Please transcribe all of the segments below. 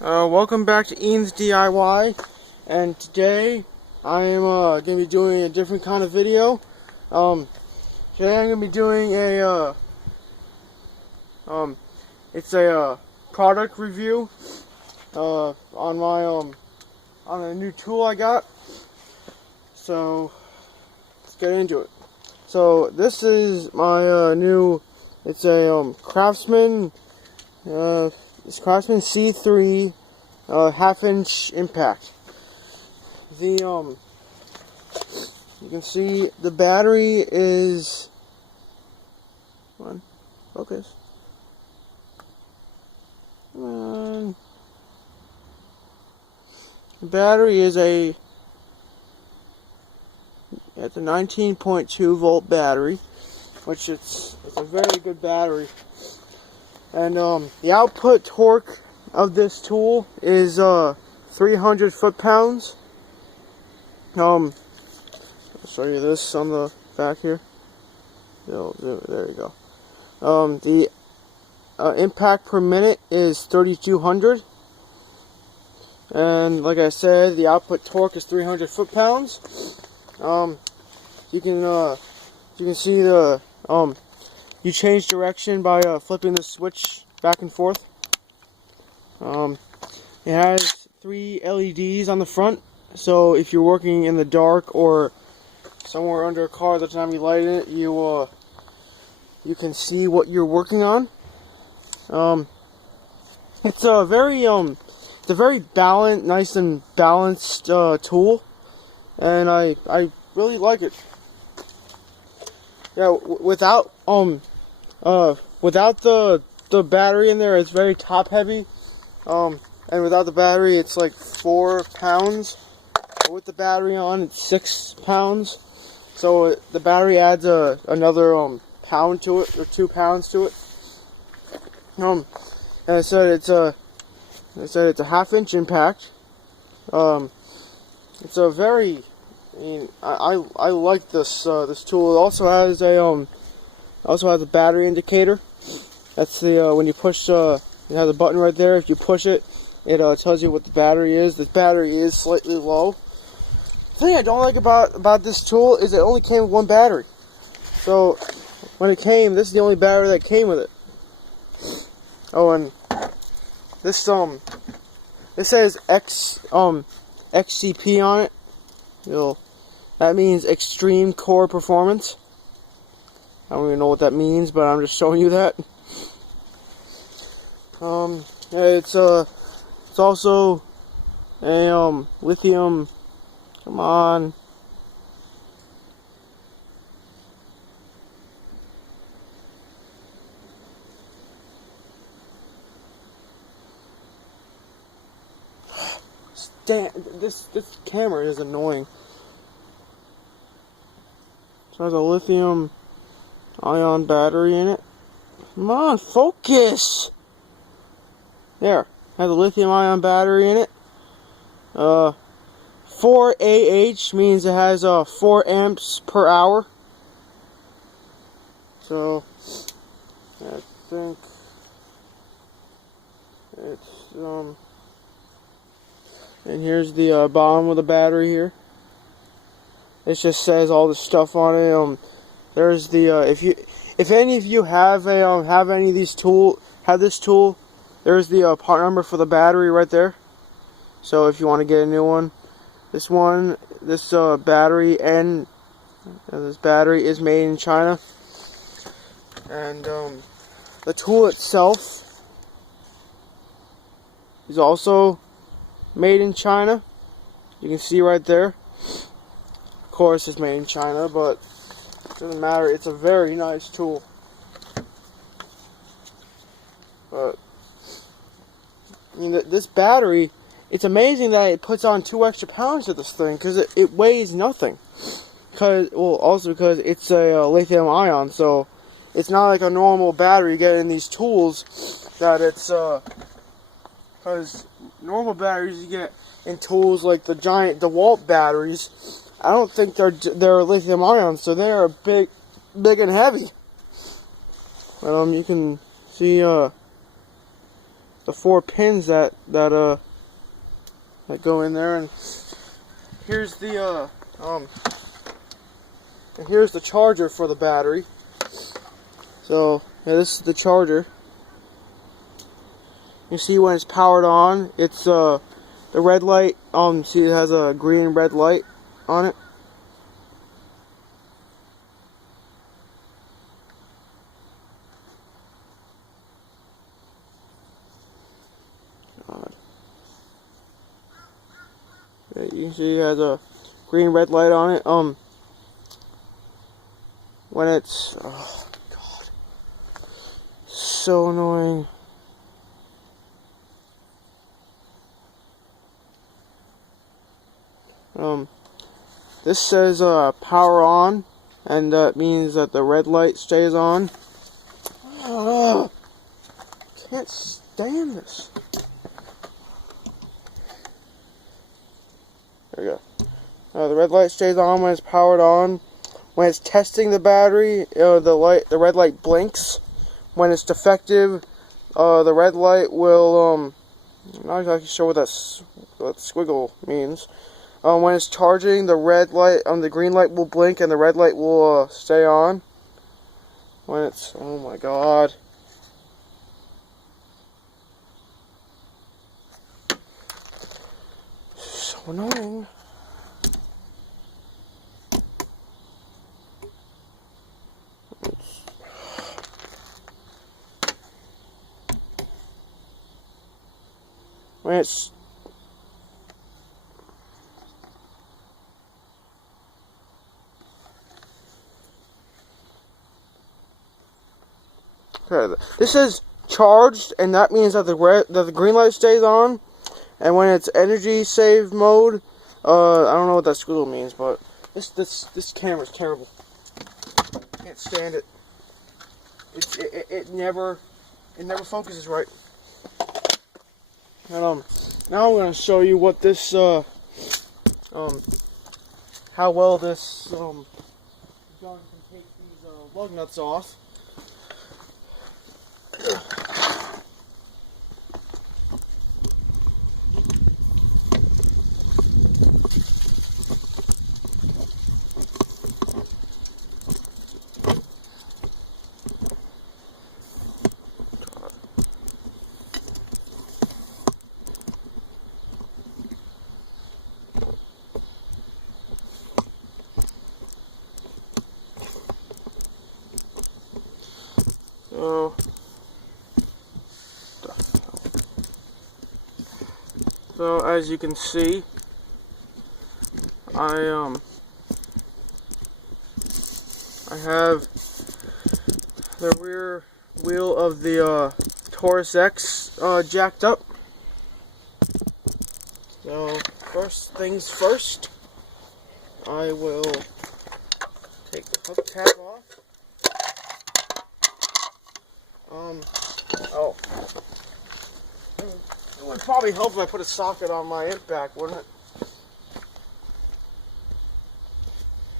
Welcome back to Ian's DIY, and today I am going to be doing a different kind of video. Today I'm going to be doing it's a product review on my on a new tool I got. So let's get into it. So this is my new. It's a Craftsman. It's Craftsman C3 half-inch impact. You can see the battery is. Come on, focus. Come on. The battery is it's a 19.2 volt battery, which it's a very good battery. And the output torque of this tool is 300 foot-pounds. I'll show you this on the back here. There you go. The impact per minute is 3,200. And like I said, the output torque is 300 foot-pounds. You can see the you change direction by flipping the switch back and forth. It has 3 LEDs on the front, so if you're working in the dark or somewhere under a car that's not be lighting it, you can see what you're working on. It's a very balanced, nice and balanced tool, and I really like it. Yeah, without the battery in there, it's very top heavy. And without the battery, it's like 4 pounds. With the battery on, it's 6 pounds. So the battery adds another pound to it, or 2 pounds to it. And I said it's a half-inch impact. It's a very, I like this this tool. It also has a battery indicator. That's the when you push it has a button right there. If you push it, it tells you what the battery is. This battery is slightly low. The thing I don't like about this tool is it only came with 1 battery. So when it came, this is the only battery that came with it. Oh, and this says XCP on it. That means Extreme Core Performance. I don't even know what that means, but I'm just showing you that. It's also a lithium. Come on. This camera is annoying. So it has a lithium ion battery in it. Come on, focus! There. Has a lithium ion battery in it. 4 AH means it has 4 amps per hour. So I think it's and here's the bottom of the battery here. It just says all the stuff on it. There's the if any of you have any of these this tool, there's the part number for the battery right there. So if you want to get a new one, this battery this battery is made in China, and the tool itself is also made in China. You can see right there. Of course, it's made in China, but it doesn't matter. It's a very nice tool. But this battery, it's amazing that it puts on 2 extra pounds to this thing, because it weighs nothing. Also because it's a lithium ion, so it's not like a normal battery you get in these tools. That it's because normal batteries you get in tools like the giant DeWalt batteries, I don't think they're lithium ion, so they are big and heavy. But you can see the 4 pins that go in there, and here's the here's the charger for the battery. So yeah, this is the charger. You see when it's powered on, it's the red light. See, it has a green and red light on it. God. Yeah, you can see it has a green red light on it. When it's, oh God, so annoying. This says power on, and that means that the red light stays on. Can't stand this. There we go. The red light stays on when it's powered on. When it's testing the battery, the red light blinks. When it's defective, the red light will, I'm not exactly sure what that squiggle means. When it's charging, the red light, the green light will blink and the red light will stay on. When it's, oh my God. So annoying. When it's okay, this is charged, and that means that the green light stays on. And when it's energy save mode, I don't know what that squiggle means, but this camera's terrible. Can't stand it. It never focuses right. And now I'm gonna show you what this how well this gun can take these lug nuts off. So as you can see, I have the rear wheel of the Taurus X jacked up. So first things first, I will take the hook tab off. It would probably help if I put a socket on my impact, wouldn't it?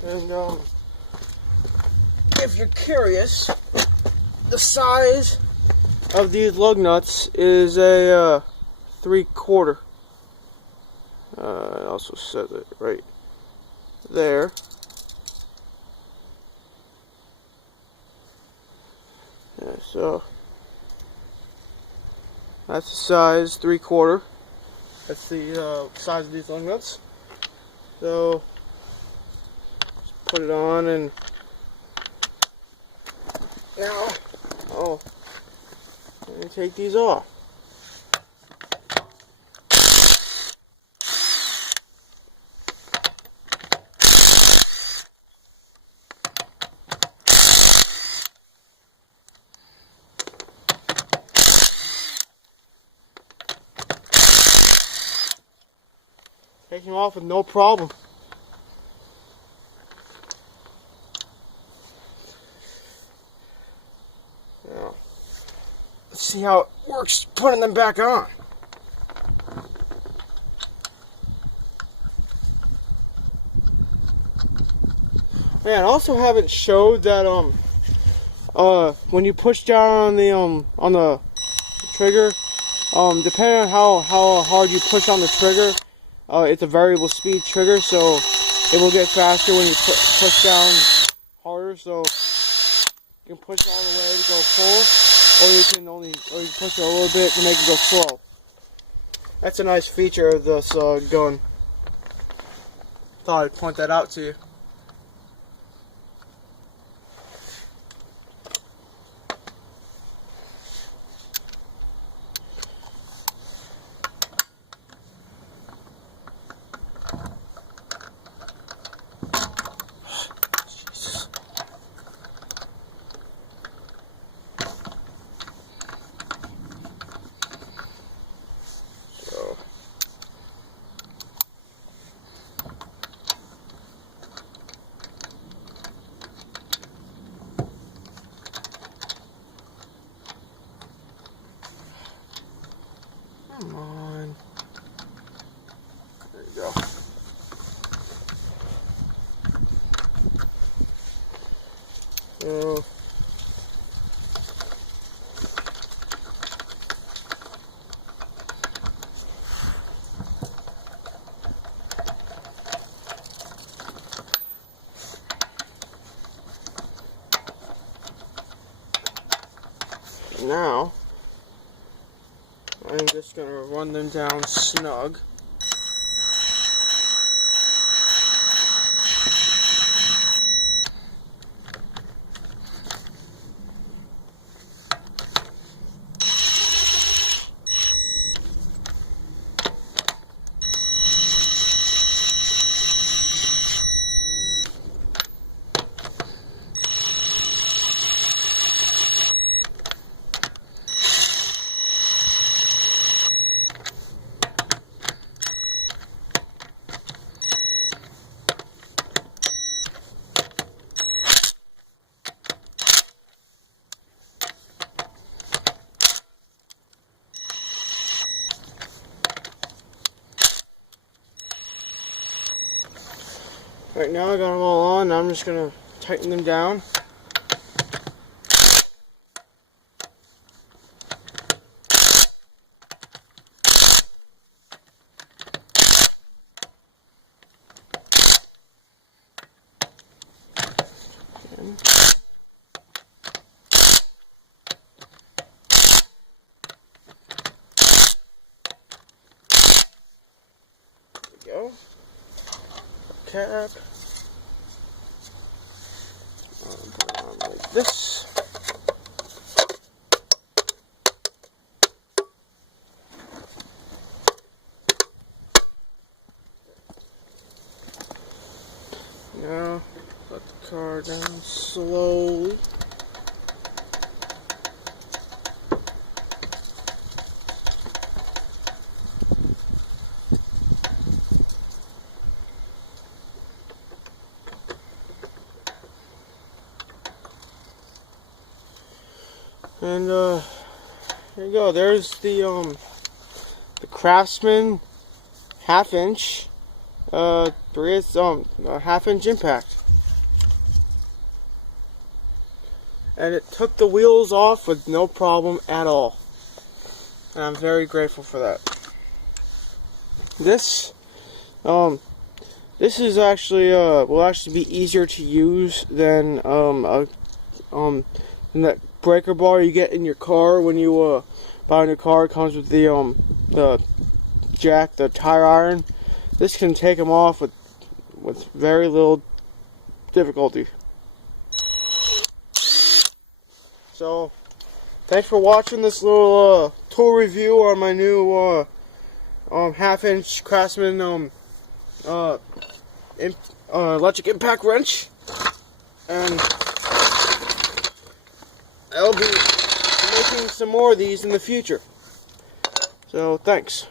And if you're curious, the size of these lug nuts is a 3/4. It also says it right there. Yeah, so that's the size, 3/4. That's the size of these lug nuts. So just put it on, and now, let me take these off. Take them off with no problem. Now, let's see how it works putting them back on. Man, I also haven't showed that when you push down on the trigger, Depending on how hard you push on the trigger, it's a variable speed trigger, so it will get faster when you push down harder. So you can push all the way to go full, or you can push it a little bit to make it go slow. That's a nice feature of this gun. Thought I'd point that out to you. Come on. There you go. So, now I'm just going to run them down snug. Right now I got them all on, now I'm just going to tighten them down. There we go. Cap. Put it on like this. Now, let the car down slowly. And here you go. There's the Craftsman half-inch half-inch impact, and it took the wheels off with no problem at all. And I'm very grateful for that. This is actually will actually be easier to use than that breaker bar you get in your car when you buy a new car. It comes with the jack, the tire iron. This can take them off with very little difficulty. So, thanks for watching this little tool review on my new half-inch Craftsman electric impact wrench, and I'll be making some more of these in the future. So, thanks.